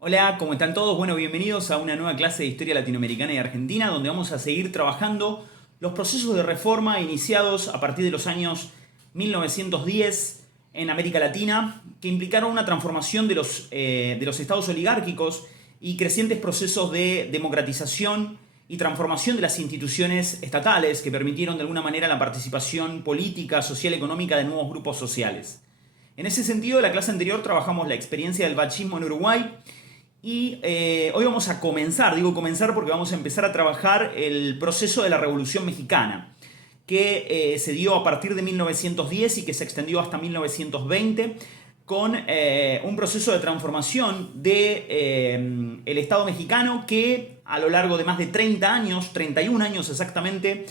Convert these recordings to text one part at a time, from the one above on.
Hola, ¿cómo están todos? Bueno, bienvenidos a una nueva clase de Historia Latinoamericana y Argentina, donde vamos a seguir trabajando los procesos de reforma iniciados a partir de los años 1910 en América Latina, que implicaron una transformación de los estados oligárquicos y crecientes procesos de democratización y transformación de las instituciones estatales que permitieron de alguna manera la participación política, social y económica de nuevos grupos sociales. En ese sentido, en la clase anterior trabajamos la experiencia del bachismo en Uruguay y hoy vamos a comenzar, digo comenzar porque vamos a empezar a trabajar el proceso de la Revolución Mexicana, que se dio a partir de 1910 y que se extendió hasta 1920, con un proceso de transformación de el Estado mexicano que a lo largo de más de 30 años, 31 años exactamente,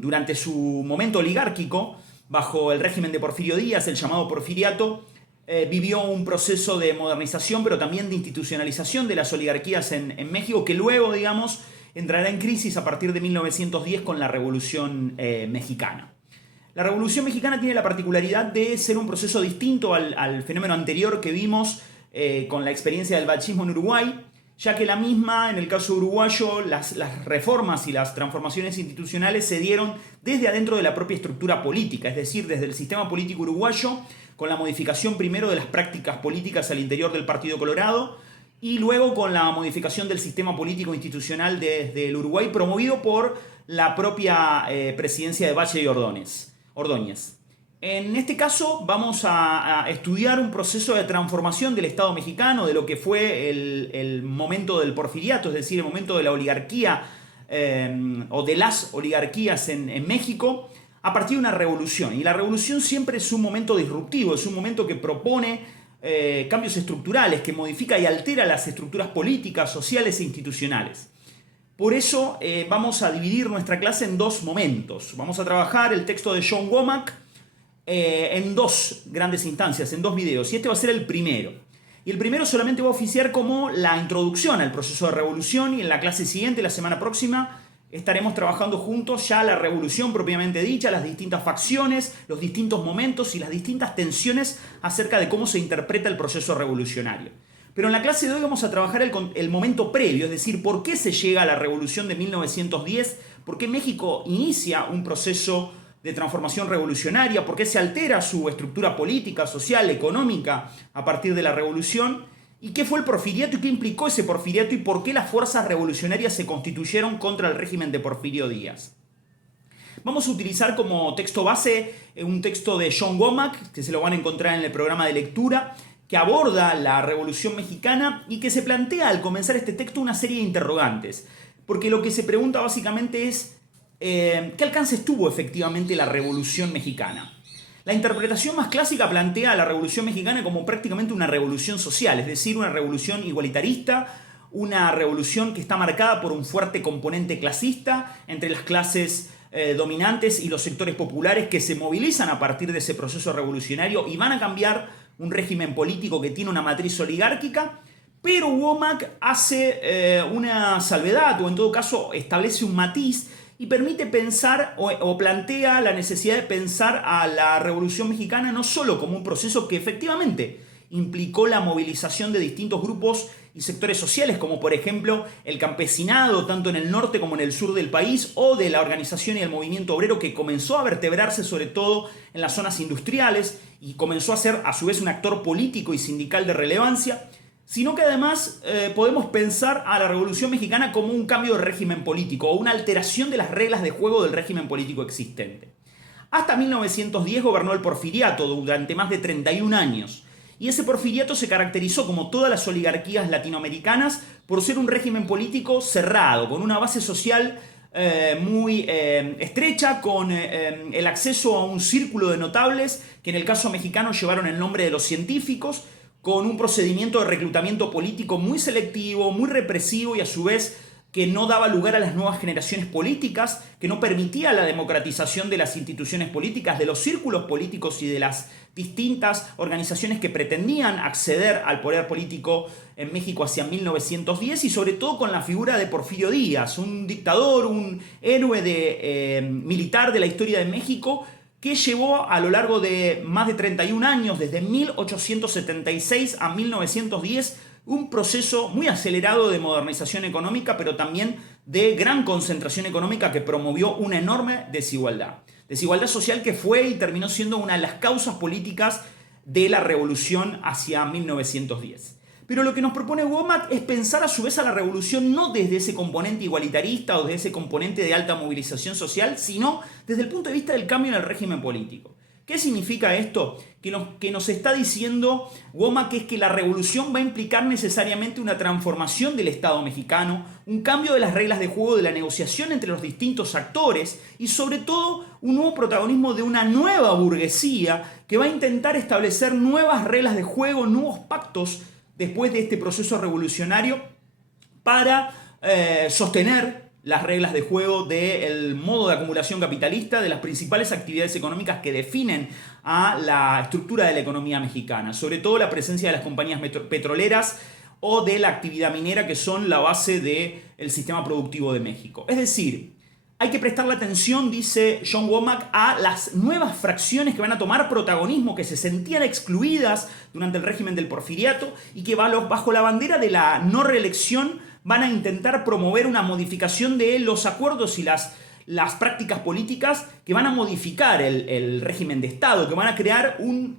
durante su momento oligárquico, bajo el régimen de Porfirio Díaz, el llamado Porfiriato, vivió un proceso de modernización, pero también de institucionalización de las oligarquías en México, que luego, digamos, entrará en crisis a partir de 1910 con la Revolución Mexicana. La Revolución Mexicana tiene la particularidad de ser un proceso distinto al fenómeno anterior que vimos con la experiencia del bachismo en Uruguay, ya que la misma, en el caso uruguayo, las reformas y las transformaciones institucionales se dieron desde adentro de la propia estructura política, es decir, desde el sistema político uruguayo, con la modificación primero de las prácticas políticas al interior del Partido Colorado y luego con la modificación del sistema político institucional desde el Uruguay, promovido por la propia presidencia de Valle y Ordóñez. En este caso vamos a estudiar un proceso de transformación del Estado mexicano, de lo que fue el momento del porfiriato, es decir, el momento de la oligarquía o de las oligarquías en México, a partir de una revolución. Y la revolución siempre es un momento disruptivo, es un momento que propone cambios estructurales, que modifica y altera las estructuras políticas, sociales e institucionales. Por eso vamos a dividir nuestra clase en dos momentos. Vamos a trabajar el texto de John Womack en dos grandes instancias, en dos videos, y este va a ser el primero. Y el primero solamente va a oficiar como la introducción al proceso de revolución, y en la clase siguiente, la semana próxima, estaremos trabajando juntos ya la revolución propiamente dicha, las distintas facciones, los distintos momentos y las distintas tensiones acerca de cómo se interpreta el proceso revolucionario. Pero en la clase de hoy vamos a trabajar el momento previo, es decir, por qué se llega a la revolución de 1910, por qué México inicia un proceso de transformación revolucionaria, por qué se altera su estructura política, social, económica a partir de la revolución, y qué fue el porfiriato y qué implicó ese porfiriato y por qué las fuerzas revolucionarias se constituyeron contra el régimen de Porfirio Díaz. Vamos a utilizar como texto base un texto de John Womack, que se lo van a encontrar en el programa de lectura, que aborda la Revolución Mexicana y que se plantea al comenzar este texto una serie de interrogantes. Porque lo que se pregunta básicamente es ¿qué alcances tuvo efectivamente la Revolución Mexicana? La interpretación más clásica plantea a la Revolución Mexicana como prácticamente una revolución social, es decir, una revolución igualitarista, una revolución que está marcada por un fuerte componente clasista entre las clases dominantes y los sectores populares que se movilizan a partir de ese proceso revolucionario y van a cambiar un régimen político que tiene una matriz oligárquica. Pero Womack hace una salvedad, o en todo caso establece un matiz y permite pensar o plantea la necesidad de pensar a la Revolución Mexicana no solo como un proceso que efectivamente implicó la movilización de distintos grupos y sectores sociales, como por ejemplo el campesinado, tanto en el norte como en el sur del país, o de la organización y el movimiento obrero que comenzó a vertebrarse sobre todo en las zonas industriales y comenzó a ser a su vez un actor político y sindical de relevancia, sino que además podemos pensar a la Revolución Mexicana como un cambio de régimen político o una alteración de las reglas de juego del régimen político existente. Hasta 1910 gobernó el porfiriato durante más de 31 años, y ese porfiriato se caracterizó, como todas las oligarquías latinoamericanas, por ser un régimen político cerrado, con una base social muy estrecha, con el acceso a un círculo de notables que en el caso mexicano llevaron el nombre de los científicos, con un procedimiento de reclutamiento político muy selectivo, muy represivo y a su vez que no daba lugar a las nuevas generaciones políticas, que no permitía la democratización de las instituciones políticas, de los círculos políticos y de las distintas organizaciones que pretendían acceder al poder político en México hacia 1910, y sobre todo con la figura de Porfirio Díaz, un dictador, un héroe militar de la historia de México, que llevó a lo largo de más de 31 años, desde 1876 a 1910, un proceso muy acelerado de modernización económica, pero también de gran concentración económica que promovió una enorme desigualdad. Desigualdad social que fue y terminó siendo una de las causas políticas de la revolución hacia 1910. Pero lo que nos propone Womack es pensar a su vez a la revolución no desde ese componente igualitarista o desde ese componente de alta movilización social, sino desde el punto de vista del cambio en el régimen político. ¿Qué significa esto? Que nos está diciendo Womack es que la revolución va a implicar necesariamente una transformación del Estado mexicano, un cambio de las reglas de juego de la negociación entre los distintos actores y sobre todo un nuevo protagonismo de una nueva burguesía que va a intentar establecer nuevas reglas de juego, nuevos pactos después de este proceso revolucionario para sostener las reglas de juego del modo de acumulación capitalista, de las principales actividades económicas que definen a la estructura de la economía mexicana, sobre todo la presencia de las compañías petroleras o de la actividad minera, que son la base del sistema productivo de México. Es decir, hay que prestarle atención, dice John Womack, a las nuevas fracciones que van a tomar protagonismo, que se sentían excluidas durante el régimen del Porfiriato y que bajo la bandera de la no reelección van a intentar promover una modificación de los acuerdos y las prácticas políticas que van a modificar el régimen de Estado, que van a crear un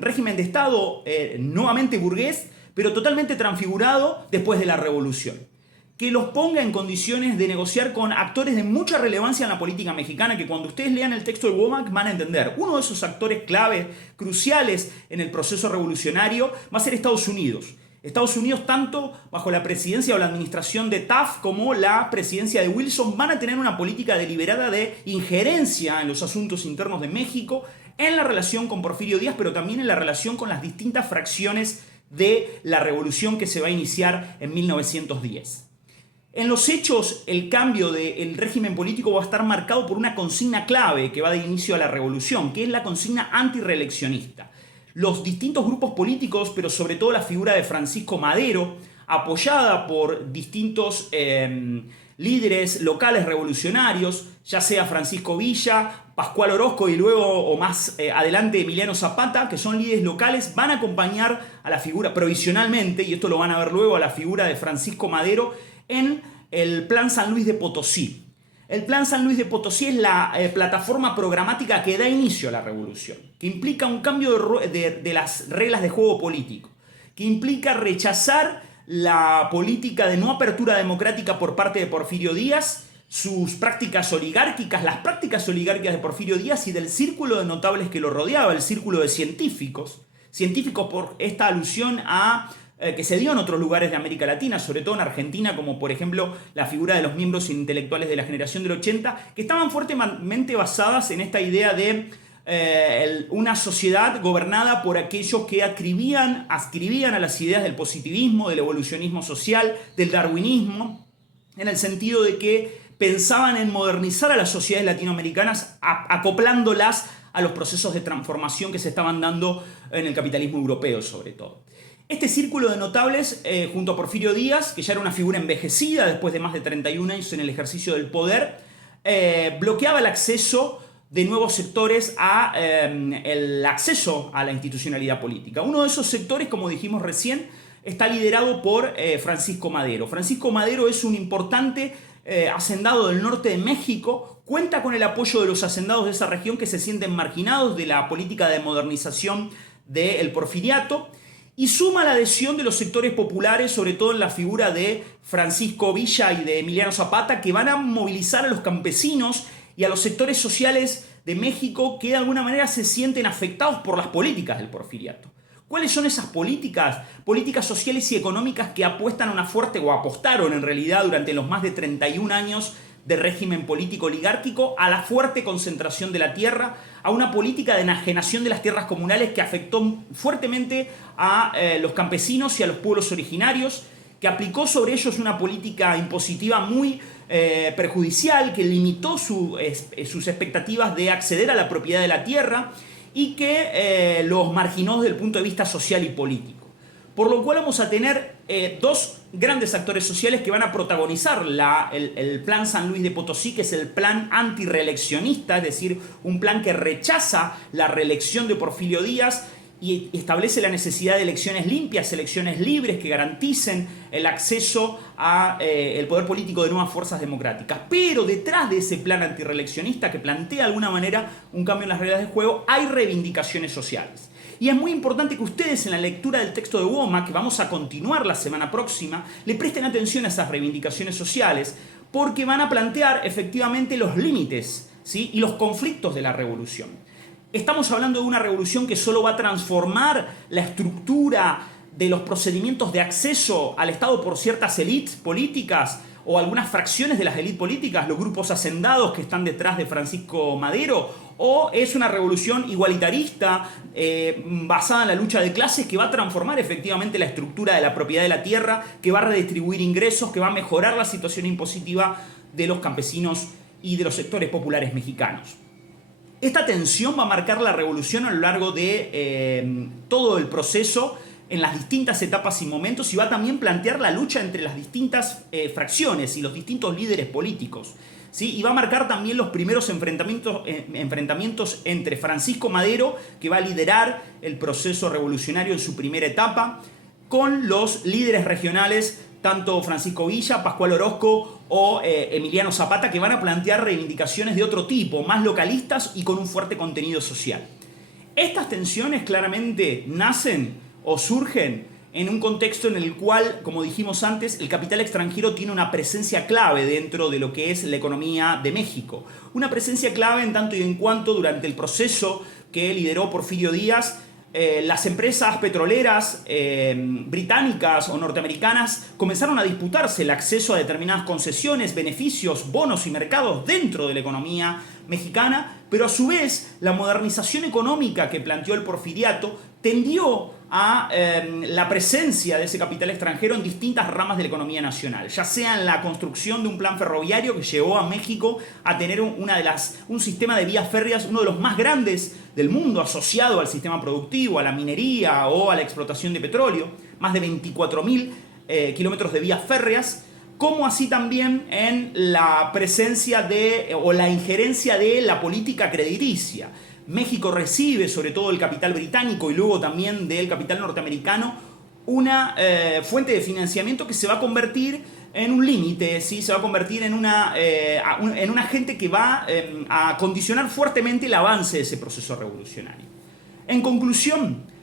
régimen de Estado nuevamente burgués, pero totalmente transfigurado después de la revolución, que los ponga en condiciones de negociar con actores de mucha relevancia en la política mexicana, que cuando ustedes lean el texto de Womack van a entender. Uno de esos actores claves, cruciales en el proceso revolucionario, va a ser Estados Unidos. Estados Unidos, tanto bajo la presidencia o la administración de Taft como la presidencia de Wilson, van a tener una política deliberada de injerencia en los asuntos internos de México, en la relación con Porfirio Díaz, pero también en la relación con las distintas fracciones de la revolución que se va a iniciar en 1910. En los hechos, el cambio del régimen político va a estar marcado por una consigna clave que va de inicio a la revolución, que es la consigna antirreeleccionista. Los distintos grupos políticos, pero sobre todo la figura de Francisco Madero, apoyada por distintos líderes locales revolucionarios, ya sea Francisco Villa, Pascual Orozco y luego o más adelante Emiliano Zapata, que son líderes locales, van a acompañar a la figura provisionalmente, y esto lo van a ver luego, a la figura de Francisco Madero en el Plan San Luis de Potosí. El Plan San Luis de Potosí es la plataforma programática que da inicio a la revolución, que implica un cambio de las reglas de juego político, que implica rechazar la política de no apertura democrática por parte de Porfirio Díaz, sus prácticas oligárquicas, las prácticas oligárquicas de Porfirio Díaz y del círculo de notables que lo rodeaba, el círculo de científicos por esta alusión a que se dio en otros lugares de América Latina, sobre todo en Argentina, como por ejemplo la figura de los miembros intelectuales de la generación del 80, que estaban fuertemente basadas en esta idea de una sociedad gobernada por aquellos que adscribían a las ideas del positivismo, del evolucionismo social, del darwinismo, en el sentido de que pensaban en modernizar a las sociedades latinoamericanas acoplándolas a los procesos de transformación que se estaban dando en el capitalismo europeo sobre todo. Este círculo de notables, junto a Porfirio Díaz, que ya era una figura envejecida después de más de 31 años en el ejercicio del poder, bloqueaba el acceso de nuevos sectores el acceso a la institucionalidad política. Uno de esos sectores, como dijimos recién, está liderado por Francisco Madero. Francisco Madero es un importante hacendado del norte de México, cuenta con el apoyo de los hacendados de esa región que se sienten marginados de la política de modernización del porfiriato, y suma la adhesión de los sectores populares, sobre todo en la figura de Francisco Villa y de Emiliano Zapata, que van a movilizar a los campesinos y a los sectores sociales de México que de alguna manera se sienten afectados por las políticas del porfiriato. ¿Cuáles son esas políticas? Políticas sociales y económicas que apuestan a una fuerte, o apostaron en realidad durante los más de 31 años de régimen político oligárquico, a la fuerte concentración de la tierra, a una política de enajenación de las tierras comunales que afectó fuertemente a los campesinos y a los pueblos originarios, que aplicó sobre ellos una política impositiva muy perjudicial, que limitó sus expectativas de acceder a la propiedad de la tierra y que los marginó desde el punto de vista social y político. Por lo cual vamos a tener dos grandes actores sociales que van a protagonizar el Plan San Luis de Potosí, que es el plan antirreeleccionista, es decir, un plan que rechaza la reelección de Porfirio Díaz y establece la necesidad de elecciones limpias, elecciones libres que garanticen el acceso a el poder político de nuevas fuerzas democráticas. Pero detrás de ese plan antireeleccionista que plantea de alguna manera un cambio en las reglas de juego, hay reivindicaciones sociales. Y es muy importante que ustedes en la lectura del texto de Womack, que vamos a continuar la semana próxima, le presten atención a esas reivindicaciones sociales, porque van a plantear efectivamente los límites, ¿sí?, y los conflictos de la revolución. Estamos hablando de una revolución que solo va a transformar la estructura de los procedimientos de acceso al Estado por ciertas élites políticas o algunas fracciones de las élites políticas, los grupos hacendados que están detrás de Francisco Madero, o es una revolución igualitarista basada en la lucha de clases que va a transformar efectivamente la estructura de la propiedad de la tierra, que va a redistribuir ingresos, que va a mejorar la situación impositiva de los campesinos y de los sectores populares mexicanos. Esta tensión va a marcar la revolución a lo largo de todo el proceso, en las distintas etapas y momentos, y va a también plantear la lucha entre las distintas fracciones y los distintos líderes políticos, ¿sí? Y va a marcar también los primeros enfrentamientos entre Francisco Madero, que va a liderar el proceso revolucionario en su primera etapa, con los líderes regionales, tanto Francisco Villa, Pascual Orozco o Emiliano Zapata, que van a plantear reivindicaciones de otro tipo, más localistas y con un fuerte contenido social. Estas tensiones claramente nacen o surgen en un contexto en el cual, como dijimos antes, el capital extranjero tiene una presencia clave dentro de lo que es la economía de México. Una presencia clave en tanto y en cuanto durante el proceso que lideró Porfirio Díaz, las empresas petroleras británicas o norteamericanas comenzaron a disputarse el acceso a determinadas concesiones, beneficios, bonos y mercados dentro de la economía mexicana, pero a su vez la modernización económica que planteó el porfiriato tendió a la presencia de ese capital extranjero en distintas ramas de la economía nacional, ya sea en la construcción de un plan ferroviario que llevó a México a tener un sistema de vías férreas, uno de los más grandes del mundo, asociado al sistema productivo, a la minería o a la explotación de petróleo, más de 24.000 kilómetros de vías férreas, como así también en la presencia o la injerencia de la política crediticia. México recibe, sobre todo del capital británico y luego también del capital norteamericano, una fuente de financiamiento que se va a convertir en un límite, ¿sí? Se va a convertir en un agente que va a condicionar fuertemente el avance de ese proceso revolucionario. En conclusión,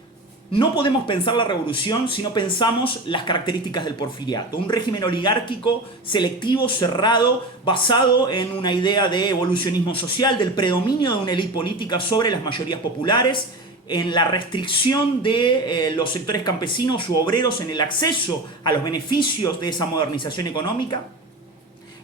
no podemos pensar la revolución si no pensamos las características del porfiriato. Un régimen oligárquico, selectivo, cerrado, basado en una idea de evolucionismo social, del predominio de una élite política sobre las mayorías populares, en la restricción de los sectores campesinos u obreros en el acceso a los beneficios de esa modernización económica,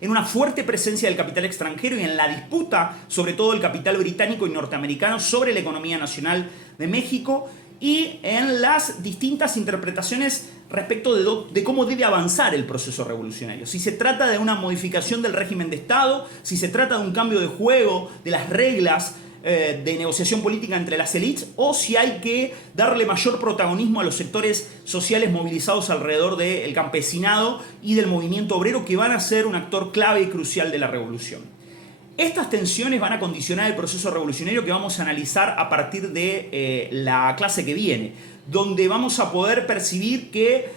en una fuerte presencia del capital extranjero y en la disputa, sobre todo del capital británico y norteamericano, sobre la economía nacional de México, y en las distintas interpretaciones respecto de cómo debe avanzar el proceso revolucionario. Si se trata de una modificación del régimen de Estado, si se trata de un cambio de juego, de las reglas de negociación política entre las élites, o si hay que darle mayor protagonismo a los sectores sociales movilizados alrededor del campesinado y del movimiento obrero, que van a ser un actor clave y crucial de la revolución. Estas tensiones van a condicionar el proceso revolucionario que vamos a analizar a partir de la clase que viene, donde vamos a poder percibir que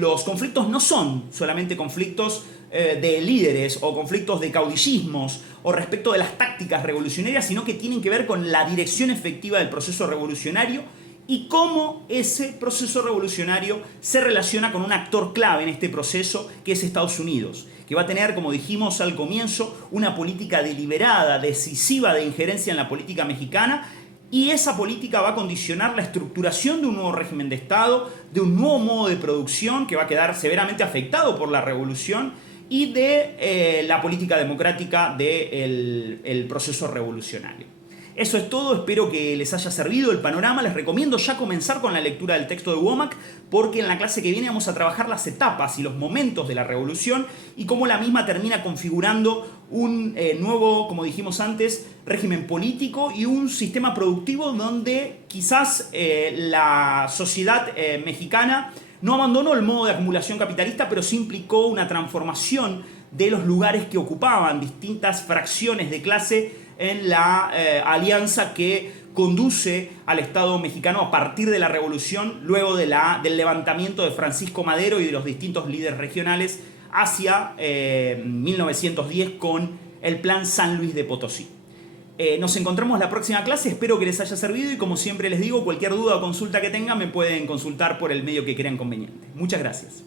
los conflictos no son solamente conflictos de líderes o conflictos de caudillismos o respecto de las tácticas revolucionarias, sino que tienen que ver con la dirección efectiva del proceso revolucionario y cómo ese proceso revolucionario se relaciona con un actor clave en este proceso, que es Estados Unidos, que va a tener, como dijimos al comienzo, una política deliberada, decisiva de injerencia en la política mexicana, y esa política va a condicionar la estructuración de un nuevo régimen de Estado, de un nuevo modo de producción que va a quedar severamente afectado por la revolución, y de la política democrática del proceso revolucionario. Eso es todo, espero que les haya servido el panorama. Les recomiendo ya comenzar con la lectura del texto de Womack, porque en la clase que viene vamos a trabajar las etapas y los momentos de la revolución y cómo la misma termina configurando un nuevo, como dijimos antes, régimen político y un sistema productivo donde quizás la sociedad mexicana no abandonó el modo de acumulación capitalista, pero sí implicó una transformación de los lugares que ocupaban distintas fracciones de clase en la alianza que conduce al Estado mexicano a partir de la revolución, luego del levantamiento de Francisco Madero y de los distintos líderes regionales hacia 1910 con el Plan San Luis de Potosí. Nos encontramos la próxima clase, espero que les haya servido y como siempre les digo, cualquier duda o consulta que tengan me pueden consultar por el medio que crean conveniente. Muchas gracias.